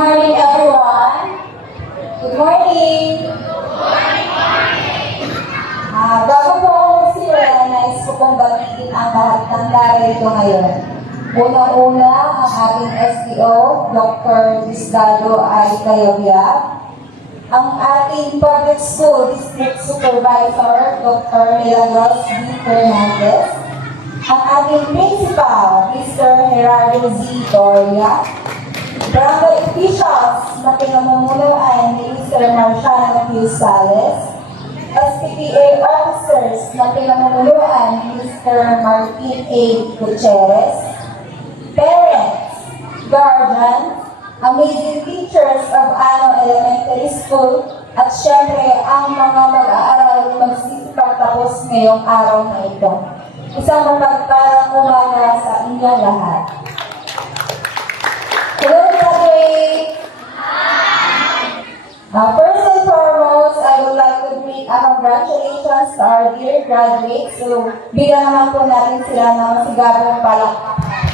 morning, everyone. Good morning. Bago po ako magsimula, nais ko pong bagitin ang lahat ng narito ngayon. Unang-una, ang ating SPO, Dr. Diosdado ay Cayabyab. Ang ating Public School District Supervisor, Dr. Milagros B. Fernandez. Ang ating Principal, Mr. Gerardo Z. Doria. Barangay officials na pinamumunuan ni Mr. Marciano Q. Sales. SPPA officers na pinamumunuan ni Mr. Martin A. Gutierrez. Parents, guardians, amazing teachers of Ano Elementary School, at syempre ang mga mag-aaral magsisipagtapos ngayong araw na ito. Isang mapagpalang umaga sa inyong lahat. Hello, graduates! First and foremost, I would like to greet a congratulations to our dear graduates. So, bigyan naman po natin sila ng masigabong palakpakan.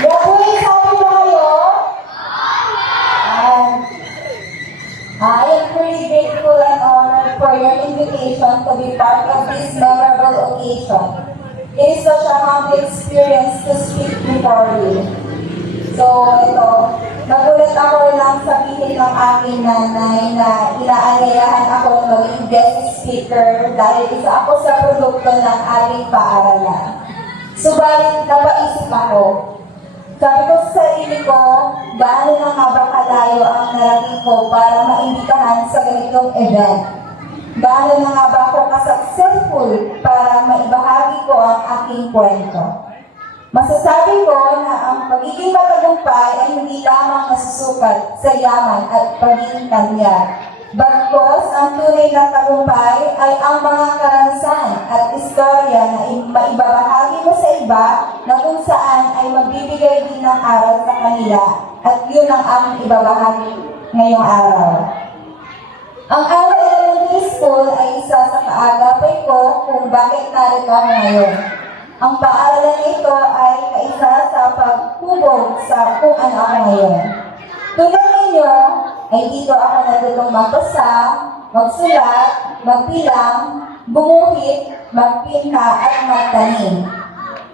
Graduates, happy ba kayo? I am pretty grateful and honored for your invitation to be part of this memorable occasion. It is such a humble experience to speak before you. So, ito, nagulat ako lang sabihin ng aking nanay na inaanyayahan ako na maging guest speaker dahil isa ako sa produkto ng ating paaralan. Subalit, napaisip ako. Sabi ko sa sarili ko, gaano na nga ba kalayo ang narating ko para maimbitahan sa ganitong event? Gaano na nga ba ako ka-successful para maibahagi ko ang aking kwento? Masasabi ko na ang pagiging matagumpay ay hindi lamang nasusukat sa yaman at pagiging tanyag. Bagkos, ang tunay na tagumpay ay ang mga karanasan at istorya na maibabahagi mo sa iba na kung saan ay magbibigay din ng aral sa kanila at yun ang aming ibabahagi ngayong araw. Ang Ano Elementary School ay isa sa kaagapay ko kung bakit narito ako ngayon. Ang paaralan nito ay kaisa sa paghubog sa kung ano ako ngayon. Tulad ninyo, ay dito ako natutong magbasa, magsulat, magbilang, bumuhit, magpinta at magtanim.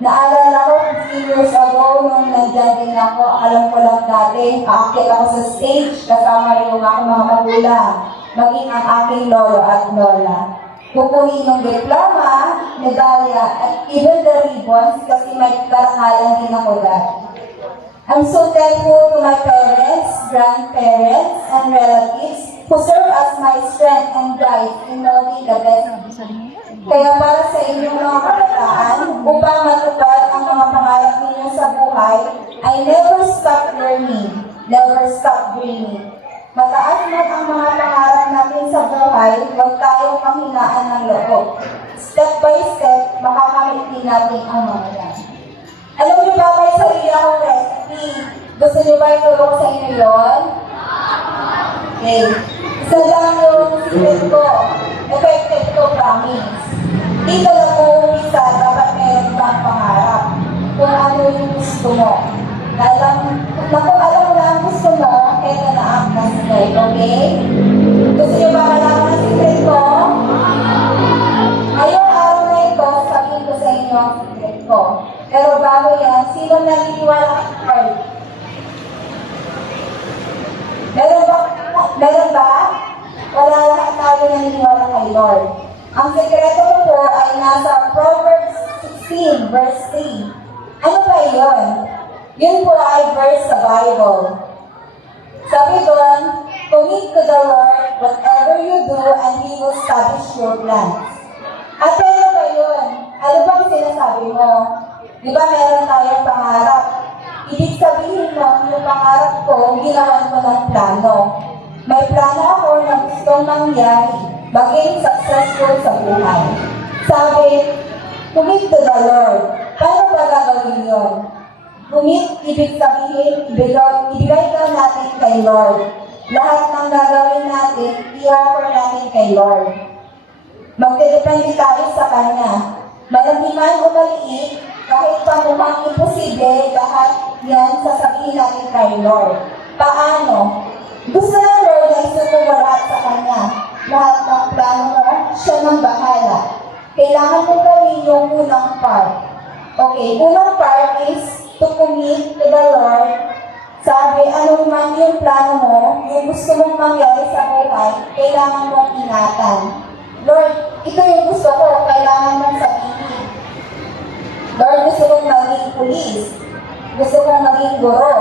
Naalala ko 15 years ago nung nandyan din ako, alam ko lang dati, aakyat ako sa stage kasama yung aking mga magulang, maging ang aking lolo at lola. Kukunin yung diploma, medalya, at even the ribbons kasi may karangalan din ako dati. I'm so thankful to my parents, grandparents, and relatives who serve as my strength and guide in knowing the best. Kaya para sa inyong mga kabataan, upang matupad ang mga pangarap ninyo sa buhay, I never stop learning, never stop dreaming. Mataas man ang mga pangarap natin sa buhay, huwag tayong panghinaan ng loob. Step by step, makakamit din natin ang mga yan. Alam niyo ba may sarili akong recipe? Gusto niyo ba ituro sa inyo yun? Okay. Isa lang yung secret ko. Effective ko, promise. Dito lang mo umisa, dapat meron kang pangarap. Kung ano yung gusto mo. Kung alam mo na ang gusto mo, kaya na ang gusto. Okay? Gusto niyo ba malaman ang secret ko? Ngayong araw na ito, sabihin ko sa inyo ang secret ko. Pero bago yan, sino naniniwala kay Lord? Meron ba? Wala lahat tayo naniniwala kay Lord. Ang sekreto ko po ay nasa Proverbs 16, verse 3. Ano ba yun? Yun po ay verse sa Bible. Sabi doon, commit to the Lord whatever you do and He will establish your plans. At ano ba yun? Ano bang sinasabi mo? Di ba meron tayong pangarap? Ibig sabihin mo, yung pangarap ko, ginawan ko ng plano. May plano ako na gustong mangyari, maging successful sa buhay. Sabi, commit to the Lord. Paano ba gagawin yun? Commit, ibig sabihin, ibigay ka natin kay Lord. Lahat ng gagawin natin, i-offer natin kay Lord. Magdedepende tayo sa Kanya. Malaki man o maliit, Kahit pa mukhang imposible, lahat yan sasabihin natin kay Lord. Paano? Gusto ng Lord na isuko mo lahat sa Kanya. Lahat ng plano mo, siya nang bahala. Kailangan mo gawin yung unang part. Okay, unang part is to commit to the Lord. Sabi, anong man yung plano mo, yung gusto mong mangyari sa buhay, kailangan mong ingatan. Lord, ito yung gusto ko, kailangan mong sabihin. Lord, gusto kong maging pulis. Gusto kong maging guro.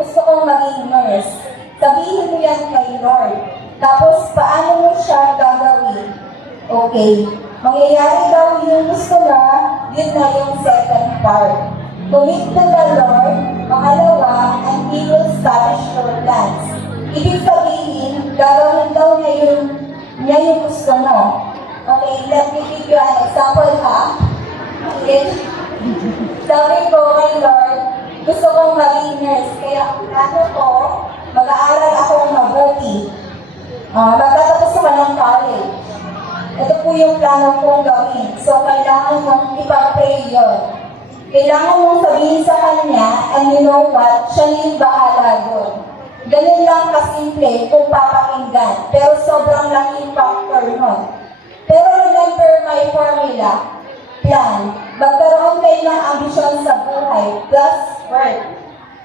Gusto kong maging nurse. Sabihin mo yan kay Lord. Tapos, paano mo siya gagawin? Okay. Mangyayari daw yung gusto mo, yun na yung second part. Commit to the Lord, pangalawa, and He will establish your plans. Ibig sabihin, gagawin daw niya yung gusto mo. Okay, let me give you an example ha. Okay. Sabi ko kay Lord, gusto kong maging nurse, kaya ano ko, mag-aaral akong mabuti. Magtatapos ako ng college. Ito po yung plano kong gawin. So, kailangan mong ipag-pray yun. Kailangan mong sabihin sa Kanya, and you know what, siya yung bahala doon. Ganun lang kasimple kung papakinggan. Pero sobrang laking factor nun. Pero remember my formula, plan. Magkaroon kayo ng ambisyon sa buhay, plus work.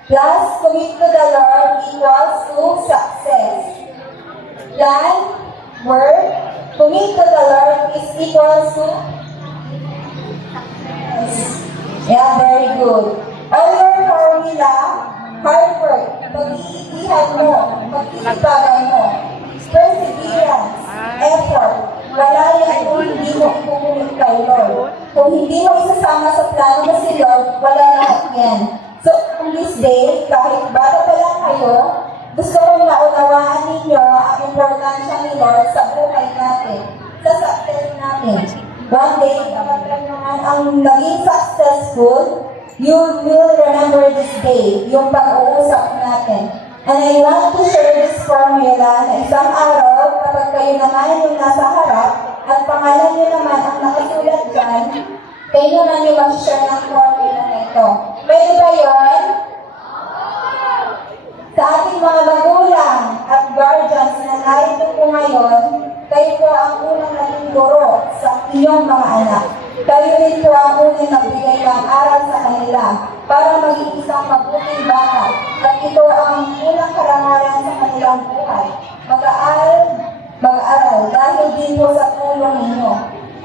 Plus, commit to the Lord equals to success. Plan, work, commit to the Lord is equals to yeah, very good. All your formula, hard work, pag-iigihan mo, pag-iibagan mo, perseverance, effort, wala yan kung hindi mo ipukumit kay Lord. Kung hindi mo isasama sa plano mo si Lord, wala lahat yan. So, on this day, kahit bata pa lang kayo, gusto kong maunawaan ninyo ang importansya ni Lord sa buhay natin, sa success natin. One day, kapag naman ang naging successful, you will remember this day, yung pag-uusap natin. And I want to share this formula na isang araw, kapag kayo naman yung nasa harap, at pangalan nyo naman ang nakasulat dyan, kayo naman yung mag-share ng formula na ito. Pwede ba yun? Sa ating mga magulang at guardians na narito po ngayon, kayo po ang unang naging guro sa inyong mga anak. Kayo rin po ang unang nagbigay ng aral sa kanila para maging isang mabuting bata. At ito ang unang karangalan sa kanilang buhay. Mag-aaral dahil din po sa tulong ninyo.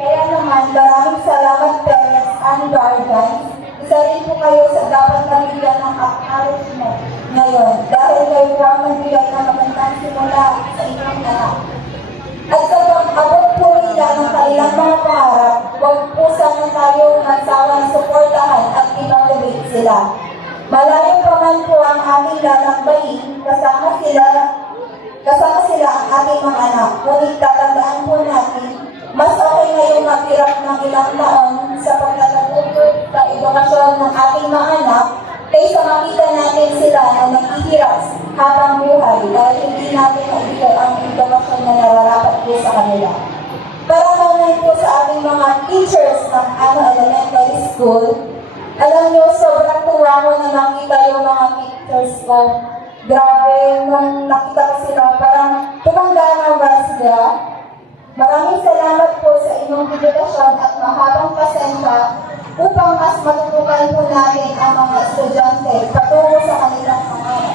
Kaya naman, maraming salamat parents and guardians. Isa rin po kayo sa dapat nabigyan ng acknowledgement ngayon dahil kayo po ang nagbigay ng magandang simula sa inyong anak. At sa pag-abot po nila ng kanilang mga pangarap, huwag po sana tayo magsawang suportahan at i-motivate sila. Malayo pa man po ang ating lalakbayin, kasama sila ang ating mga anak. Ngunit tatandaan po natin, mas okay na yung maghirap ng ilang taon sa pagtataguyod sa edukasyon ng ating mga anak kaysa makita natin sila na naghihirap habang buhay dahil hindi natin maibigay ang edukasyon na nararapat po sa kanila. Para naman po sa ating mga teachers ng elementary school, alam niyo, sobrang tuwa ko na nakita yung mga teachers ko. Grabe, nung nakita ko sila, parang tumanda na ba sila? Maraming salamat po sa inyong dedikasyon at mahabang pasensya upang mas matutukan po natin ang mga estudyante patungo sa kanilang pangarap.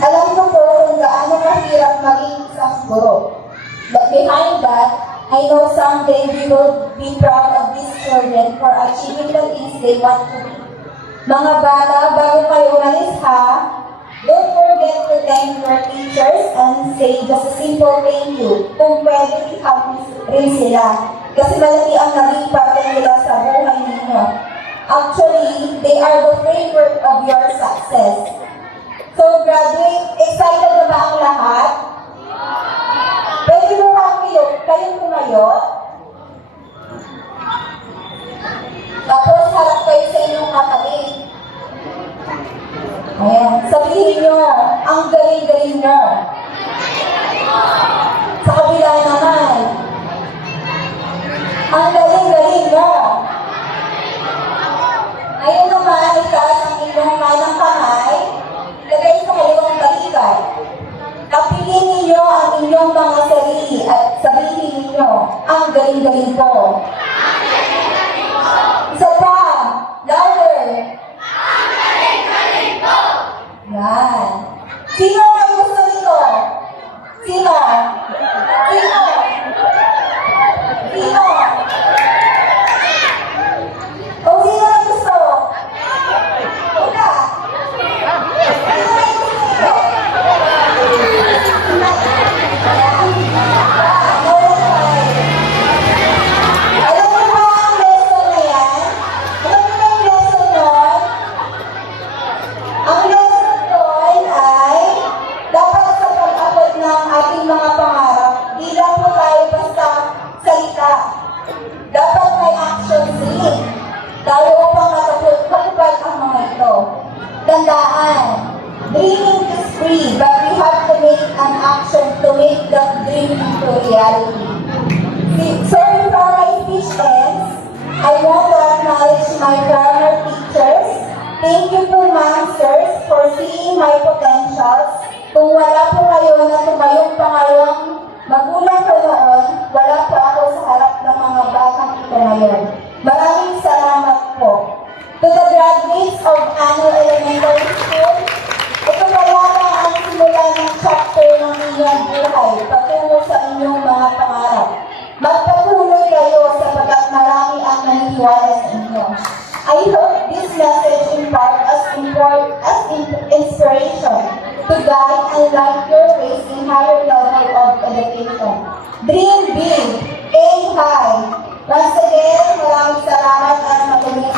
Alam ko po kung gaano mahirap maging isang guro. But behind that, I know someday we will be proud of these children for achieving the things they want to be. Mga bata, bago kayo umalis ha, don't forget to thank your teachers and say just a simple thank you. Kung pwede, i-help rin sila. Kasi malaki ang naging parte nila sa buhay ninyo. Actually, they are the framework of your success. So, graduate, excited na ba ang lahat? Pwede mo kayong tumayo. Tapos, harap kayo sa inyong katabi. Ayan. Sabihin nyo, ang galing-galing mo. Sa kabila naman, ang galing-galing mo. galing-galing ko. Isa pa, louder. Yan. Sino ang gusto nito? Sino? Sino? Sino? O sino ang gusto? Wala. Sino ang gusto? Alam mo ba ang lesson na yan? Alam mo ba ang lesson nun? Ang lesson doon ay dapat sa pag-abot ng ating mga pangarap, di lang po tayo basta salita. Dapat may actions din. Tayo upang matupad ang mga ito. Tandaan, dreaming is free, but we have to make an action to make that dream into reality. So before my speech ends, I want to acknowledge my grammar teachers. Thank you po, ma'am, sirs, for seeing my potentials. Kung wala po kayo na tumayong pangalawang magulang ko noon, wala po ako sa harap ng mga batang ito ngayon. Maraming salamat po. To the graduates of Annual Elementary School, ito pa lamang ang simula ng chapter ng inyong buhay patungo sa inyong mga pangarap. Magpatuloy kayo sapagkat marami ang naniniwala sa inyo. I hope this message impart as inspiration to guide and light your ways in higher level of education. Dream big, aim high. Once again, maraming salamat at magandang